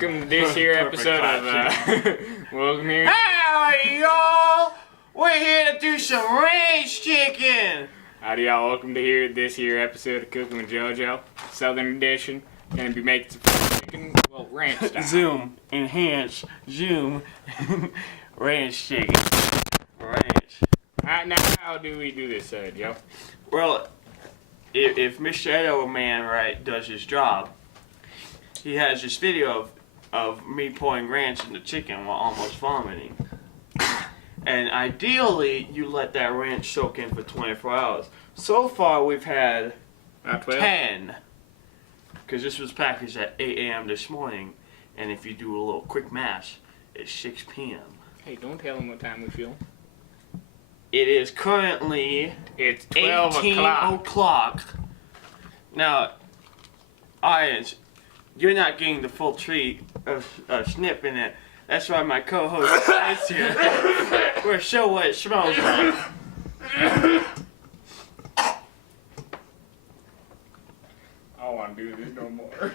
welcome to this here episode of welcome here. Howdy, y'all! We're here to do some ranch chicken. Howdy, y'all. Welcome to this here episode of Cooking with Jojo, Southern Edition. Gonna be making some chicken, well, ranch style. Zoom, enhance, zoom, ranch chicken, ranch. Alright, now how do we do this, yo? Well, if Mr. Edelman, right, does his job, he has this video of me pouring ranch in the chicken while almost vomiting. And ideally, you let that ranch soak in for 24 hours. So far, we've had 10. Because this was packaged at 8 a.m. this morning. And if you do a little quick math, it's 6 p.m. Hey, don't tell them what time we film. It is currently... It's 12 o'clock. Now, audience, you're not getting the full treat of snipping it. That's why my co-host is here. We'll show what it smells like. I don't want to do this no more.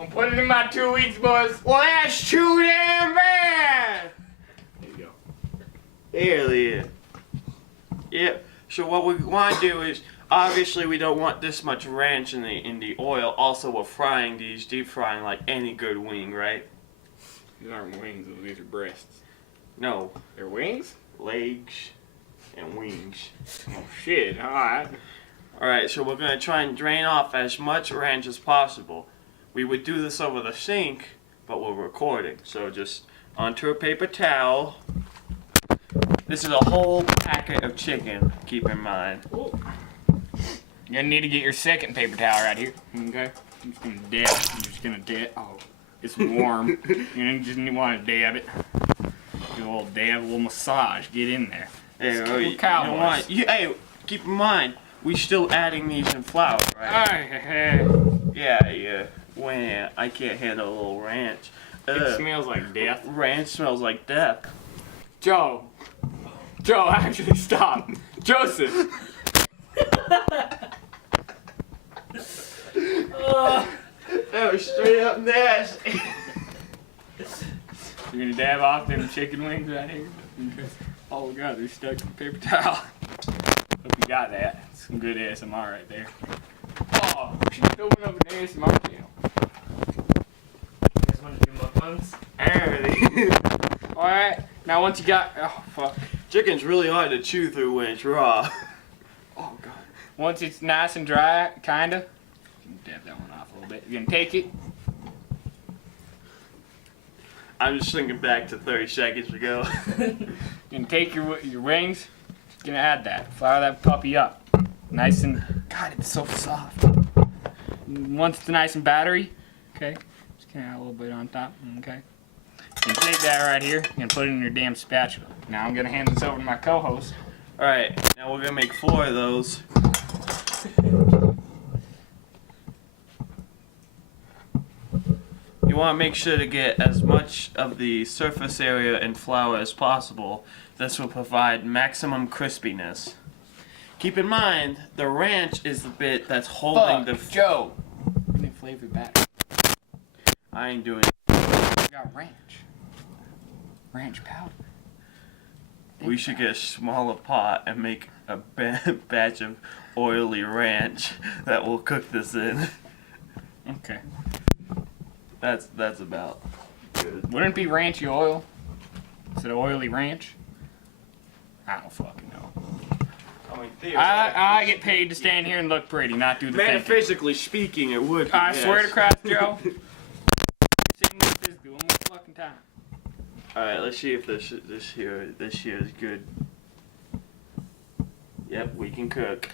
I'm putting in my 2 weeks, boys. Well, that's too damn bad. There you go. There it is. Yep. So what we want to do is, obviously we don't want this much ranch in the oil. Also, we're frying these, deep frying like any good wing, right? These aren't wings, these are breasts. No. They're wings? Legs and wings. Oh shit, alright. Alright, so we're going to try and drain off as much ranch as possible. We would do this over the sink, but we're recording. So just onto a paper towel. This is a whole packet of chicken, keep in mind. Ooh. You're gonna need to get your second paper towel right here. Okay? I'm just gonna dab. Oh, it's warm. You just want to dab it. Do a little dab, a little massage. Get in there. Hey, you don't want, hey, keep in mind, we're still adding these in flour, right? Yeah. Well, I can't handle a little ranch. It smells like death. Ranch smells like death. Joe, actually stop. Joseph. That was straight up nasty. You're gonna dab off them chicken wings right here? Oh god, they're stuck in the paper towel. Hope you got that. Some good ASMR right there. Oh, we should open up an ASMR channel. You guys want to do mukbangs? Alright, now once you got... Oh, fuck. Chicken's really hard to chew through when it's raw. Oh god. Once it's nice and dry, kinda. You can dab that one off a little bit. You're gonna take it. I'm just thinking back to 30 seconds ago. You're gonna take your wings. Just gonna add that. Flour that puppy up. Nice and... God, it's so soft. Once it's nice and battery, okay, just gonna add a little bit on top, okay. And take that right here and put it in your damn spatula. Now I'm gonna hand this over to my co-host. Alright, now we're gonna make 4 of those. You want to make sure to get as much of the surface area in flour as possible. This will provide maximum crispiness. Keep in mind, the ranch is the bit that's holding the... Joe! We need flavor back. I ain't doing it. We got ranch. Ranch powder. We should get a smaller pot and make a batch of oily ranch that we'll cook this in. Okay. That's about good. Wouldn't it be ranchy oil? Is it oily ranch? I don't fucking know. I get paid to stand here and look pretty, not do the thinking. Metaphysically speaking, it would be, I yes. swear to Christ, Joe. Sitting with this one more fucking time. Alright, let's see if this here is good. Yep, we can cook.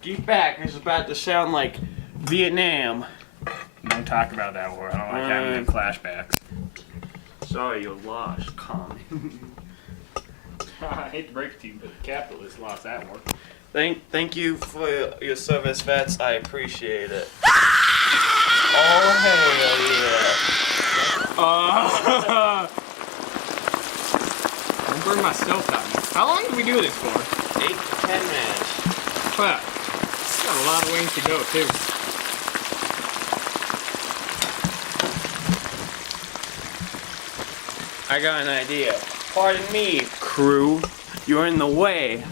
Keep back, it's about to sound like Vietnam. Don't talk about that war. I don't like having them flashbacks. Sorry, you lost, Connie. I hate to break it to you, but the capitalists lost that war. Thank you for your service, vets. I appreciate it. Oh hell yeah! Don't burn myself out. How long did we do this for? 8 to 10 minutes. Fuck. Got a lot of wings to go too. I got an idea. Pardon me, crew. You're in the way.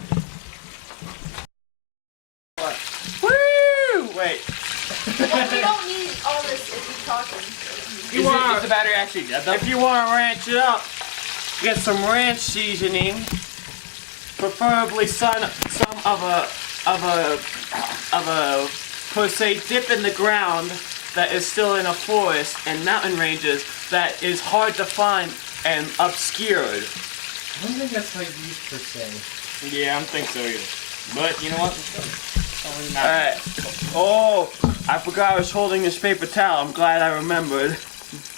What? Woo! Wait. Well, we don't need all this if you're talking. Is the battery actually dead though? If you want to ranch it up, get some ranch seasoning. Preferably some of a per se dip in the ground that is still in a forest and mountain ranges that is hard to find and obscured. I don't think that's how you use per se. Yeah, I don't think so either. But you know what? Don't really Alright. matter. Oh, I forgot I was holding this paper towel. I'm glad I remembered.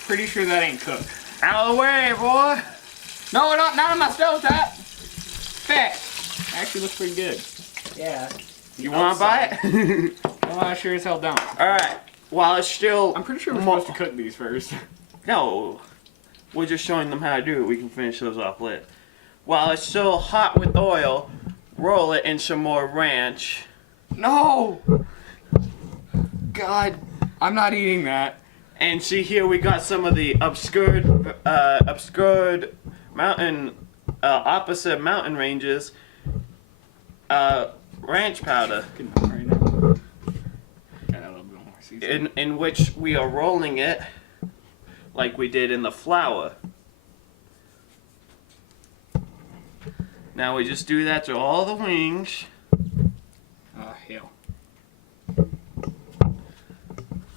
Pretty sure that ain't cooked. Out of the way, boy. No, not on my stove top. Fat. Actually looks pretty good. Yeah. You want to buy it? Well, I sure as hell don't. Alright. While it's still... I'm pretty sure we're supposed to cook these first. No. We're just showing them how to do it. We can finish those off later. While it's still hot with oil, roll it in some more ranch. No! God, I'm not eating that. And see here we got some of the obscured mountain, opposite mountain ranges, ranch powder. Good enough right now. Got a little bit more seasoning. In which we are rolling it like we did in the flour. Now we just do that to all the wings. Hell.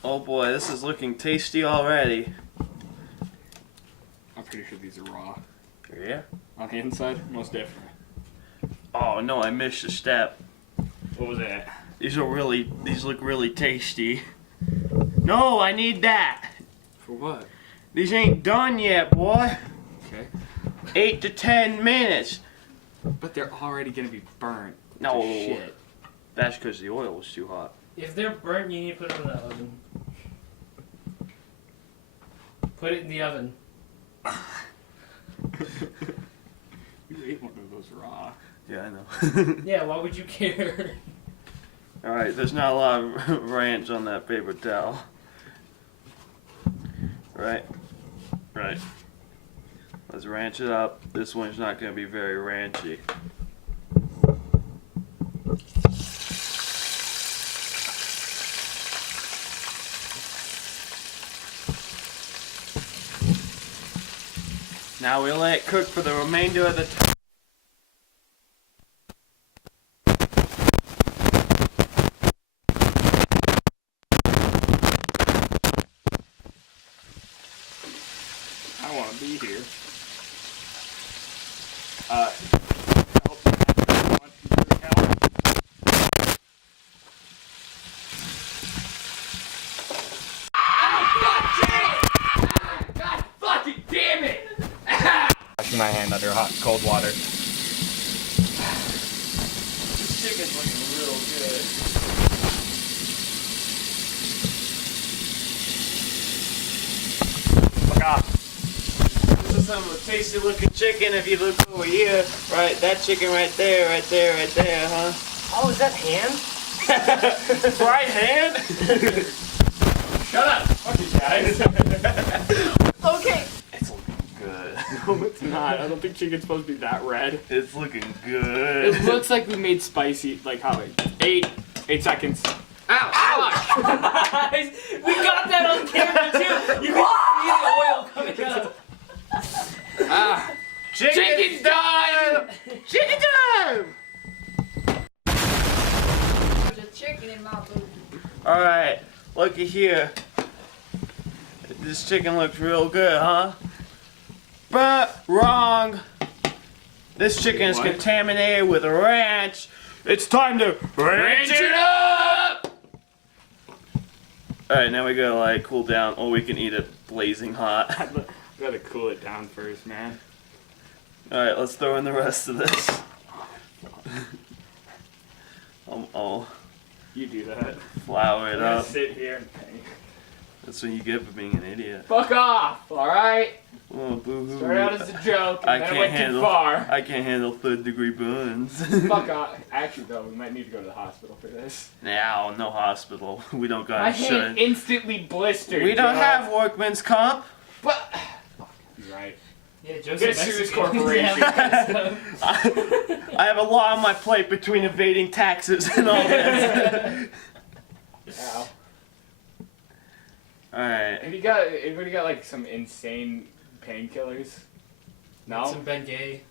Oh boy, this is looking tasty already. I'm pretty sure these are raw. Yeah? On the inside, most definitely. Oh no, I missed a step. What was that? These look really tasty. No, I need that. For what? These ain't done yet, boy. Okay. 8 to 10 minutes. But they're already gonna be burnt. No. To shit. That's because the oil was too hot. If they're burnt, you need to put them in the oven. Put it in the oven. You ate one of those raw. Yeah, I know. Yeah, why would you care? Alright, there's not a lot of ranch on that paper towel. Right? Right. Let's ranch it up. This one's not going to be very ranchy. Now we let it cook for the remainder of the time. I want to be here. God fucking damn it! Washing my hand under hot, cold water. This chicken's looking real good. Fuck off. This is some tasty looking chicken if you look over here. Right, that chicken right there, huh? Oh, is that ham? Fried hand? Shut up! Fuck you guys. Okay. It's looking good. No, it's not. I don't think chicken's supposed to be that red. It's looking good. It looks like we made spicy, like how it, 8 seconds. Ow! Ow! We got that on camera too! You can see the oil coming out. Ah! Chicken's done! Chicken time! There's a chicken in my booty. Alright, looky here. This chicken looks real good, huh? But wrong. This chicken is What? contaminated with ranch. It's time to ranch it up! Alright, now we gotta like cool down, or we can eat it blazing hot. We gotta cool it down first, man. Alright, let's throw in the rest of this. Oh, You do that. flour it I'm gonna up. sit here and think. That's what you get for being an idiot. Fuck off! Alright? Oh, boo-hoo. Started out as a joke, and I then can't it went handle. too far. I can't handle 3rd-degree burns. Fuck off. Actually, though, we might need to go to the hospital for this. Now, no hospital. We don't got My hand insurance. instantly blistered. We don't Joe. have workman's comp. But. Fuck. You're right. Yeah, I'm Joseph gonna sue this Mexico. corporation. I have a lot on my plate between evading taxes and all this. Ow. Alright. Anybody got like some insane painkillers? No? Some Bengay.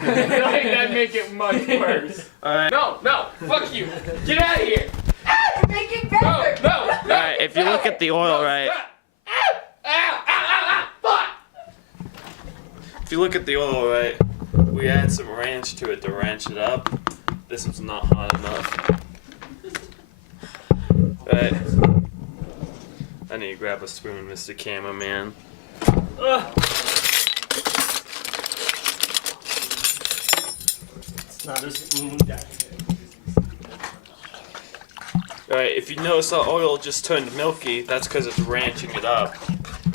Like, that'd make it much worse. Alright. No, fuck you. Get out of here. Make it No, better. no. Alright, if you look at the oil, right? Fuck. If you look at the oil, right, we add some ranch to it to ranch it up. This one's not hot enough. Right. I need to grab a spoon, Mr. Cameraman. It's not a spoon. Alright, if you notice the oil just turned milky, that's because it's ranching it up.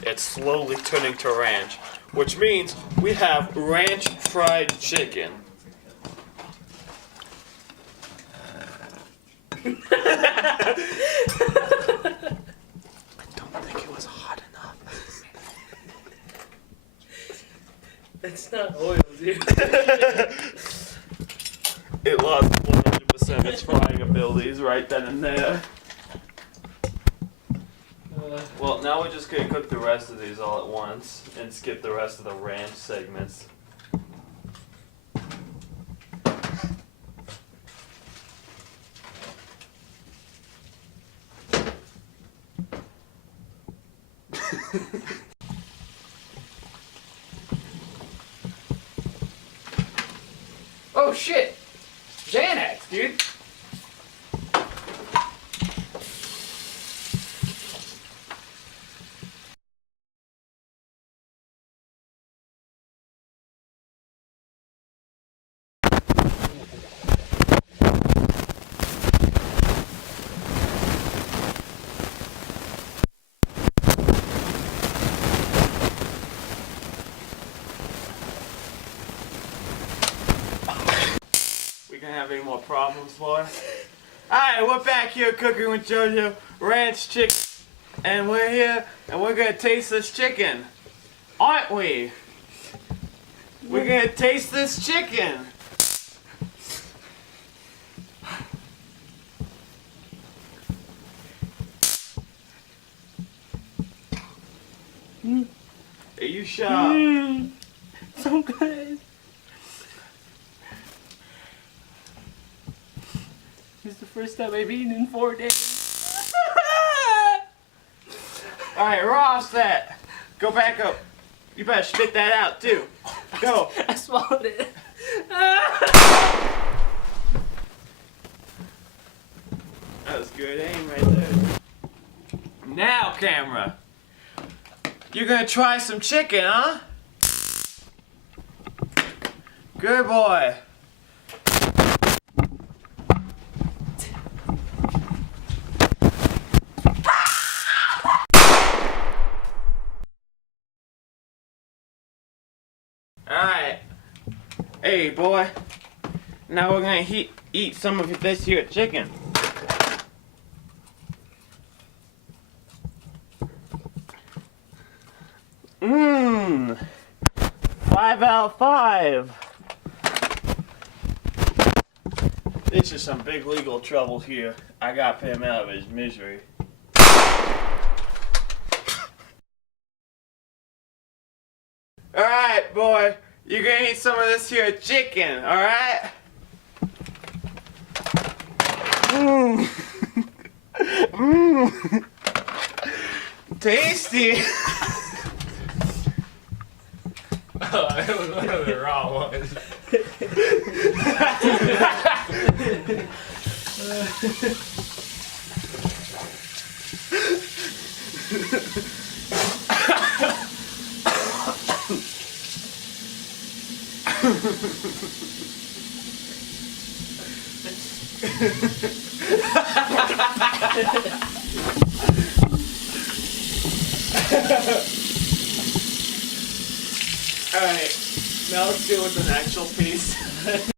It's slowly turning to ranch, which means we have ranch fried chicken. I don't think it was hot enough. That's not oil, dude. It lost 100% its frying abilities right then and there. Well, now we're just gonna cook the rest of these all at once and skip the rest of the ranch segments. Oh shit. Xanax, dude. We gonna have any more problems, boy? Alright, we're back here cooking with Jojo ranch chicken. And we're here and we're gonna taste this chicken. Aren't we? We're gonna taste this chicken. Are you sure? So good. This is the first time I've eaten in 4 days. Alright, we're all set. Go back up. You better spit that out too. Go. I swallowed it. That was good aim right there. Now, camera. You're gonna try some chicken, huh? Good boy. Alright. Hey, boy. Now we're gonna eat some of this here chicken. Mmm. 5 out of 5. This is some big legal trouble here. I gotta put him out of his misery. Alright, boy. You're gonna eat some of this here chicken, alright? Mmm. Mmm. Tasty. Oh, that was one of the raw ones. Alright, now let's deal with an actual piece.